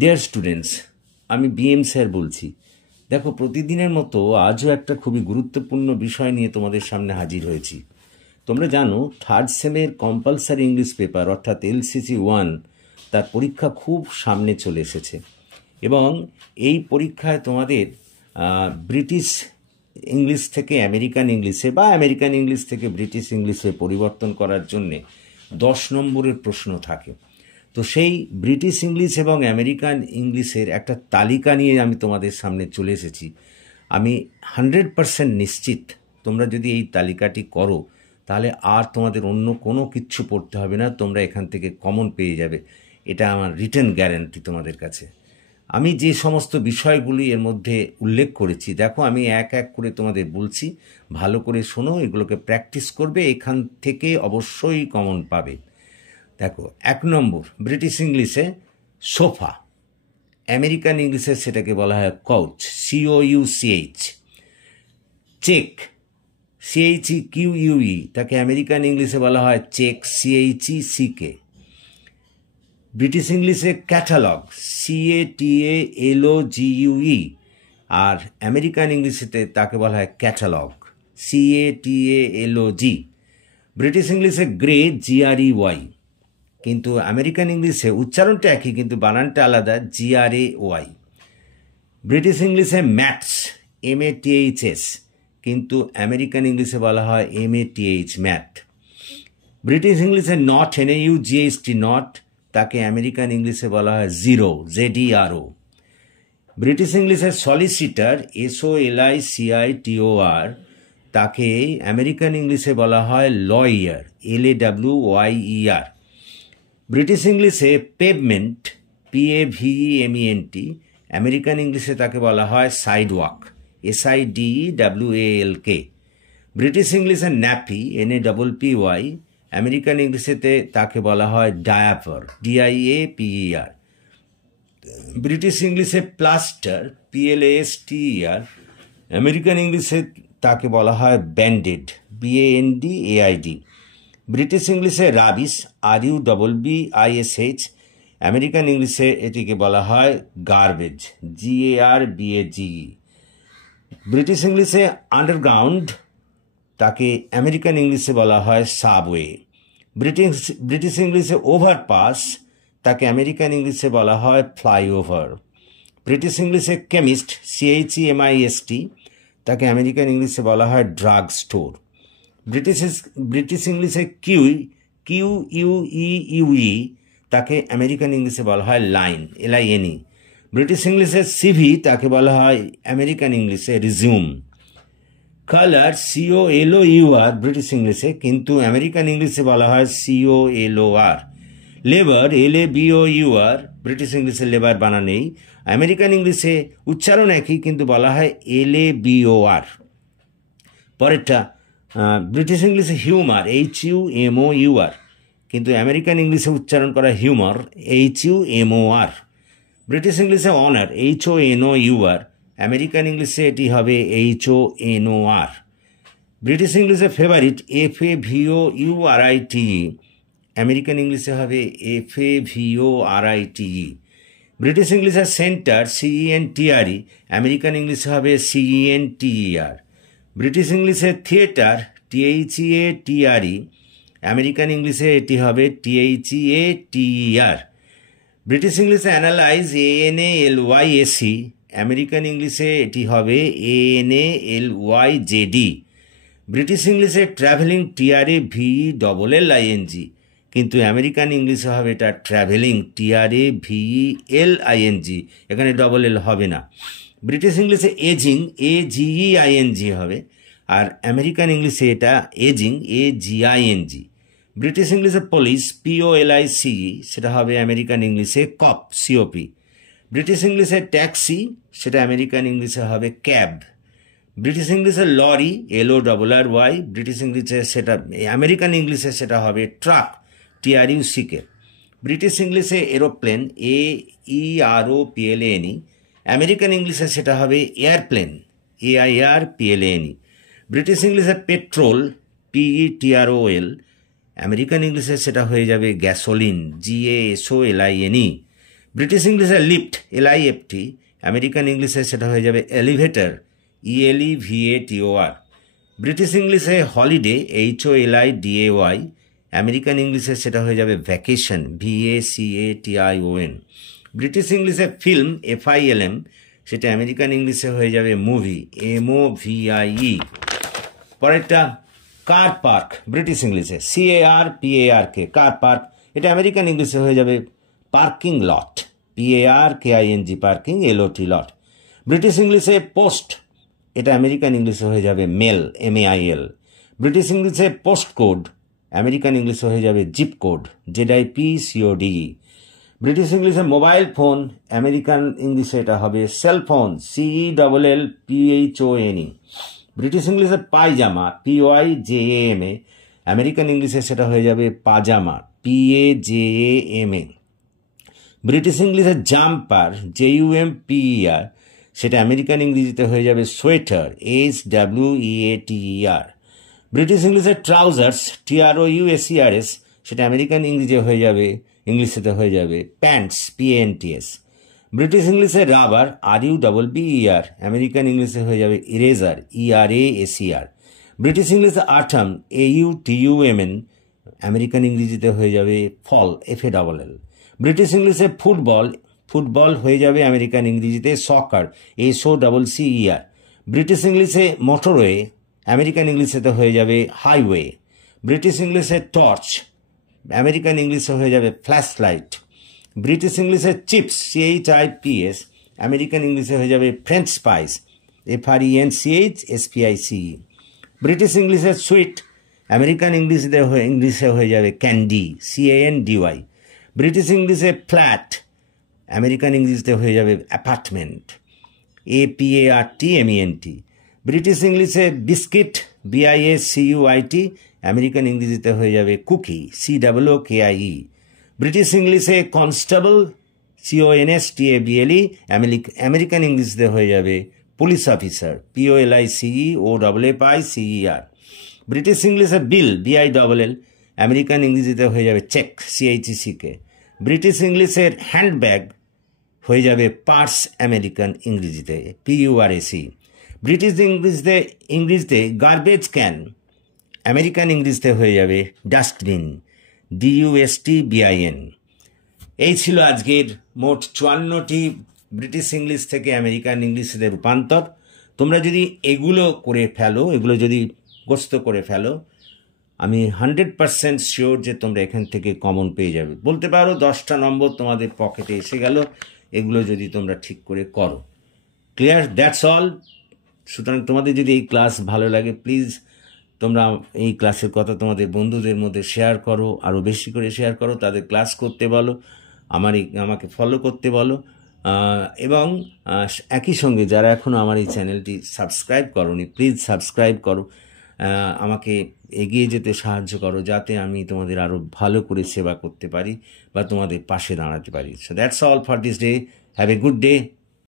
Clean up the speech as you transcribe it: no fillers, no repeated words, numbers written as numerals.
Dear students, আমি BM sir বলছি। দেখো, প্রতিদিনের মতো আজও একটা খুবই গুরুত্বপূর্ণ বিষয় নিয়ে তোমাদের সামনে হাজির হয়েছি। তোমরা জানো, থার্ড সেমের কম্পালসারি ইংলিশ পেপার অর্থাৎ LCC-1 তার পরীক্ষা খুব সামনে চলে এসেছে এবং এই পরীক্ষায় তোমাদের ব্রিটিশ ইংলিশ থেকে আমেরিকান ইংলিশে বা আমেরিকান ইংলিশ থেকে ব্রিটিশ ইংলিশে পরিবর্তন করার জন্যে 10 নম্বরের প্রশ্ন থাকে। তো সেই ব্রিটিশ ইংলিশ এবং আমেরিকান ইংলিশের একটা তালিকা নিয়ে আমি তোমাদের সামনে চলে এসেছি। আমি 100% নিশ্চিত তোমরা যদি এই তালিকাটি করো তাহলে আর তোমাদের অন্য কোনো কিচ্ছু পড়তে হবে না, তোমরা এখান থেকে কমন পেয়ে যাবে। এটা আমার রিটেন গ্যারান্টি তোমাদের কাছে। আমি যে সমস্ত বিষয়গুলি এর মধ্যে উল্লেখ করেছি, দেখো আমি এক এক করে তোমাদের বলছি, ভালো করে শোনো, এগুলোকে প্র্যাকটিস করবে, এখান থেকে অবশ্যই কমন পাবে। দেখো, 1 নম্বর, ব্রিটিশ ইংলিশে সোফা, আমেরিকান ইংলিশে সেটাকে বলা হয় কাউচ, COUCH। চেক, CHEQUE, তাকে আমেরিকান ইংলিশে বলা হয় চেক, CHECK। ব্রিটিশ ইংলিশে ক্যাটালগ, CATALOGUE, আর আমেরিকান ইংলিশেতে তাকে বলা হয় ক্যাটালগ, CATALOG। ব্রিটিশ ইংলিশে গ্রে, GREY, কিন্তু আমেরিকান ইংলিশে উচ্চারণটা একই কিন্তু বানানটা আলাদা, GRAY। ব্রিটিশ ইংলিশে ম্যাথস, MATHS, কিন্তু আমেরিকান ইংলিশে বলা হয় MATH, ম্যাথ। ব্রিটিশ ইংলিশে নট, NAUGHT, নট, তাকে আমেরিকান ইংলিশে বলা হয় জিরো, ZERO। ব্রিটিশ ইংলিশে সলিসিটার, SOLICITOR, তাকে আমেরিকান ইংলিশে বলা হয় লয়ার, LAWYER। ব্রিটিশ ইংলিশে পেভমেন্ট, PAVEMENT, আমেরিকান ইংলিশে তাকে বলা হয় সাইডওয়াক, SIDEWALK। ব্রিটিশ ইংলিশে ন্যাপি, NAPPY, আমেরিকান ইংলিশেতে তাকে বলা হয় ডায়াপার, DIAPER। ব্রিটিশ ইংলিশে প্লাস্টার, PLASTER, আমেরিকান ইংলিশে তাকে বলা হয় ব্যান্ডেড, BANDAID। ব্রিটিশ ইংলিশে রাবিশ, RUBBISH, আমেরিকান ইংলিশে এটিকে বলা হয় গার্বেজ, GARBAGE। ব্রিটিশ ইংলিশে আন্ডারগ্রাউন্ড, তাকে আমেরিকান ইংলিশে বলা হয় সাবওয়ে। ব্রিটিশ ইংলিশে ওভারপাস, তাকে আমেরিকান ইংলিশে বলা হয় ফ্লাইওভার। ব্রিটিশ ইংলিশে কেমিস্ট, CHEMIST, তাকে আমেরিকান ইংলিশে বলা হয় ড্রাগ স্টোর। ব্রিটিশ ইংলিশে QUEUE, তাকে আমেরিকান ইংলিশে বলা হয় লাইন, LINE। ব্রিটিশ ইংলিশে সিভি, তাকে বলা হয় আমেরিকান ইংলিশে রিজিউম। কালার, COLOUR, ব্রিটিশ ইংলিশে, কিন্তু আমেরিকান ইংলিশে বলা হয় COLOR। লেবার, LABOUR, ব্রিটিশ ইংলিশে লেবার বানা নেই, আমেরিকান ইংলিশে উচ্চারণ একই কিন্তু বলা হয় LABOR। পরেরটা, ব্রিটিশ ইংলিশে হিউমার, HUMOUR, কিন্তু আমেরিকান ইংলিশে উচ্চারণ করা হিউমার, HUMOR। ব্রিটিশ ইংলিশে অনার, HONOUR, আমেরিকান ইংলিশে এটি হবে HONOR। ব্রিটিশ ইংলিশে ফেভারিট, FAVOURITE, আমেরিকান ইংলিশে হবে FAVORITE। ব্রিটিশ ইংলিশে সেন্টার, CENTRE, আমেরিকান ইংলিশে হবে CENTER। ব্রিটিশ ইংলিশে থিয়েটার, THEATRE, আমেরিকান ইংলিশে এটি হবে THEATER। ব্রিটিশ ইংলিশে অ্যানালাইজ, ANALYSE, আমেরিকান ইংলিশে এটি হবে ANALYZD। ব্রিটিশ ইংলিশে ট্রাভেলিং, TRAVELLING, কিন্তু আমেরিকান ইংলিশে হবে এটা ট্রাভেলিং, TRAVELING, এখানে ডবল এল হবে না। ব্রিটিশ ইংলিশে এজিং, AGEING হবে, আর আমেরিকান ইংলিশে এটা এজিং, AGING। ব্রিটিশ ইংলিশে পুলিশ, POLICE, সেটা হবে আমেরিকান ইংলিশে কপ, COP। ব্রিটিশ ইংলিশে ট্যাক্সি, সেটা আমেরিকান ইংলিশে হবে ক্যাব। ব্রিটিশ ইংলিশে লরি, LORRY, ব্রিটিশ ইংলিশে সেটা, আমেরিকান ইংলিশে সেটা হবে ট্রাক, TRUCK। ব্রিটিশ ইংলিশে এরোপ্লেন, AEROPLANE, আমেরিকান ইংলিশে সেটা হবে এয়ারপ্লেন, AIRPLANE। ব্রিটিশ ইংলিশে পেট্রোল, PETROL, আমেরিকান ইংলিশে সেটা হয়ে যাবে গ্যাসোলিন, GASOLINE। ব্রিটিশ ইংলিশে লিফট, LIFT, আমেরিকান ইংলিশে সেটা হয়ে যাবে এলিভেটর, ELEVATOR। ব্রিটিশ ইংলিশে হলিডে, HOLIDAY, আমেরিকান ইংলিশে সেটা হয়ে যাবে ভ্যাকেশন, VACATION। ব্রিটিশ ইংলিশে ফিল্ম, FILM, সেটা আমেরিকান ইংলিশে হয়ে যাবে মুভি, MOVIE। পরেরটা কার পার্ক, ব্রিটিশ ইংলিশে CARPARK, কার পার্ক, এটা আমেরিকান ইংলিশে হয়ে যাবে parking lot, PARKING, parking, LOT, লট। ব্রিটিশ ইংলিশে পোস্ট, এটা আমেরিকান ইংলিশে হয়ে যাবে মেল, MAIL। ব্রিটিশ ইংলিশে পোস্ট কোড, আমেরিকান ইংলিশে হয়ে যাবে জিপ কোড, ZIPCODE। ব্রিটিশ ইংলিশে মোবাইল ফোন, আমেরিকান ইংলিশে এটা হবে সেলফোন, CELLPHONE। ব্রিটিশ ইংলিশে পায়জামা, PYJAMA, আমেরিকান ইংলিশে সেটা হয়ে যাবে পাজামা, PAJAMA। ব্রিটিশ ইংলিশে জাম্পার, JUMPER, সেটা আমেরিকান ইংরেজিতে হয়ে যাবে সোয়েটার, SWEATER। ব্রিটিশ ইংলিশে ট্রাউজার্স, TROUSERS, সেটা আমেরিকান ইংলিশেতে হয়ে যাবে প্যান্টস, PANTS। ব্রিটিশ ইংলিশে রাবার, RUBBER, আমেরিকান ইংলিশে হয়ে যাবে ইরেজার, ERASER। ব্রিটিশ ইংলিশে আটাম, AUTUMN, আমেরিকান ইংরেজিতে হয়ে যাবে ফল, FALL। ব্রিটিশ ইংলিশে ফুটবল হয়ে যাবে আমেরিকান ইংরেজিতে সকার, SOCCER। ব্রিটিশ ইংলিশে মোটরওয়ে, আমেরিকান ইংলিশেতে হয়ে যাবে হাইওয়ে। ব্রিটিশ ইংলিশে টর্চ, আমেরিকান ইংলিশে হয়ে যাবে ফ্ল্যাশ লাইট। ব্রিটিশ ইংলিশে চিপস, CHIPS, আমেরিকান ইংলিশে হয়ে যাবে French fries, FRENCH SPICE। British ইংলিশে সুইট, আমেরিকান ইংলিশে হয়ে যাবে ক্যান্ডি, CANDY। ব্রিটিশ ইংলিশে ফ্ল্যাট, আমেরিকান ইংলিশে হয়ে যাবে অ্যাপার্টমেন্ট, APARTMENT। ব্রিটিশ ইংলিশে বিস্কিট, BISCUIT, আমেরিকান ইংরেজিতে হয়ে যাবে কুকি, COOKIE। ব্রিটিশ ইংলিশে কনস্টেবল, CONSTABLE, আমেরিকান ইংলিশে হয়ে যাবে পুলিশ অফিসার, POLICEOFFICER। ব্রিটিশ ইংলিশে বিল, BILL, আমেরিকান ইংরেজিতে হয়ে যাবে চেক, CHECK। ব্রিটিশ ইংলিশের হ্যান্ডব্যাগ হয়ে যাবে পার্স, আমেরিকান ইংরেজিতে PURAC। ব্রিটিশ ইংরেজিতে গার্বেজ ক্যান, আমেরিকান ইংরেজিতে হয়ে যাবে ডাস্টবিন, DUSTBIN। এই ছিল আজকের মোট 54টি ব্রিটিশ ইংলিশ থেকে আমেরিকান ইংলিশে রূপান্তর। তোমরা যদি এগুলো করে ফেলো, এগুলো যদি মুখস্থ করে ফেলো, আমি 100% শিওর যে তোমরা এখান থেকে কমন পেয়ে যাবে। বলতে পারো 10টা নম্বর তোমাদের পকেটে এসে গেল, এগুলো যদি তোমরা ঠিক করে করো। ক্লিয়ার? That's all. সুতরাং তোমাদের যদি এই ক্লাস ভালো লাগে, প্লিজ তোমরা এই ক্লাসের কথা তোমাদের বন্ধুদের মধ্যে শেয়ার করো, আরও বেশি করে শেয়ার করো, তাদের ক্লাস করতে বলো, আমাকে ফলো করতে বলো, এবং একই সঙ্গে যারা এখনও আমার এই চ্যানেলটি সাবস্ক্রাইব করোনি, প্লিজ সাবস্ক্রাইব করো, আমাকে এগিয়ে যেতে সাহায্য করো, যাতে আমি তোমাদের আরও ভালো করে সেবা করতে পারি বা তোমাদের পাশে দাঁড়াতে পারি। So that's all for this day. Have a good day.